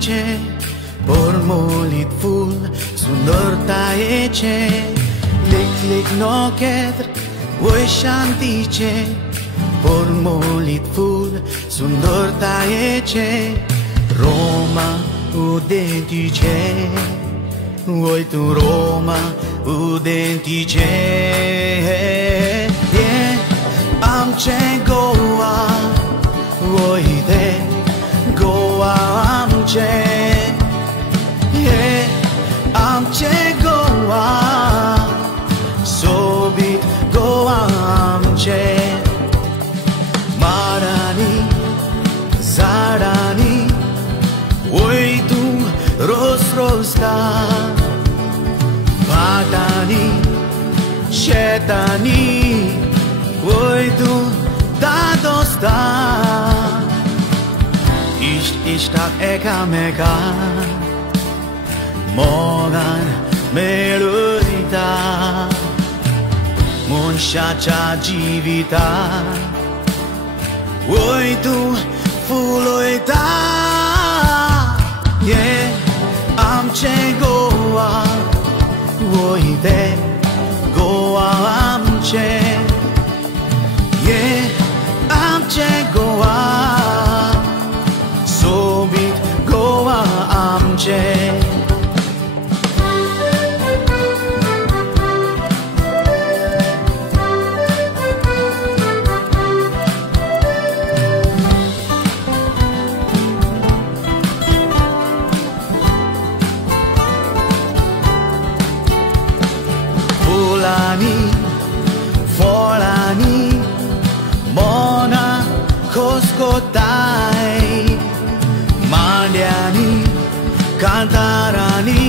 dice por molitful sundorta ece lik lik no ketr voi shantice por molitful sundorta ece Roma udentice voi tu Roma udentice am ce goa voi de goa am ce am ce goa sobit goa am ce marani zarani voi tu rosta patani shetani voi tu dadosta istat eka meka mogan melodita munshacha jivita voi tu fuloita am ce goa voi de goa am ce am ce goa sobit goa am ce Folani, Mona, Koskotai, Mandiani, Kantarani,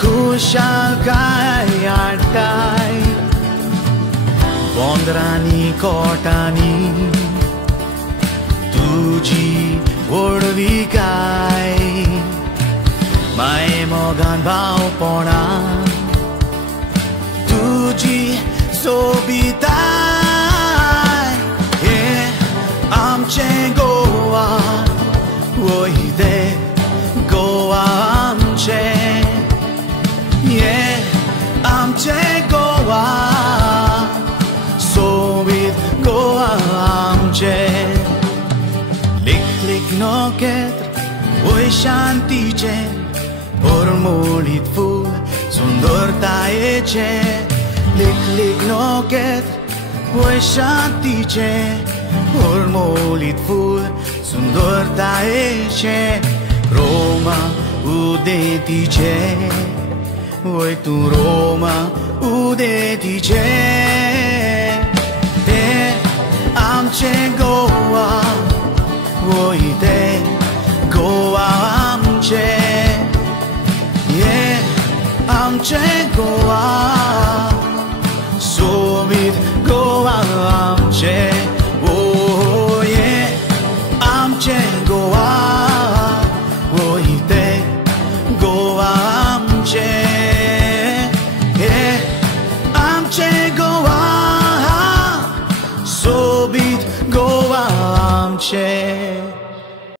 Kushalkai, Artai, Bondrani, Kotani, Tuji, Urvikai, Mai Mogan Baupona. Tuji sobitai am ce goa voi de goa am ce am ce goa sobit goa am ce lik lik no ketr voi shantice por molitful sundorta ece lik lik no ketr voi shantice por molitful sundorta ece Roma udentice voi tu Roma udentice am ce goa voi de goa am ce am ce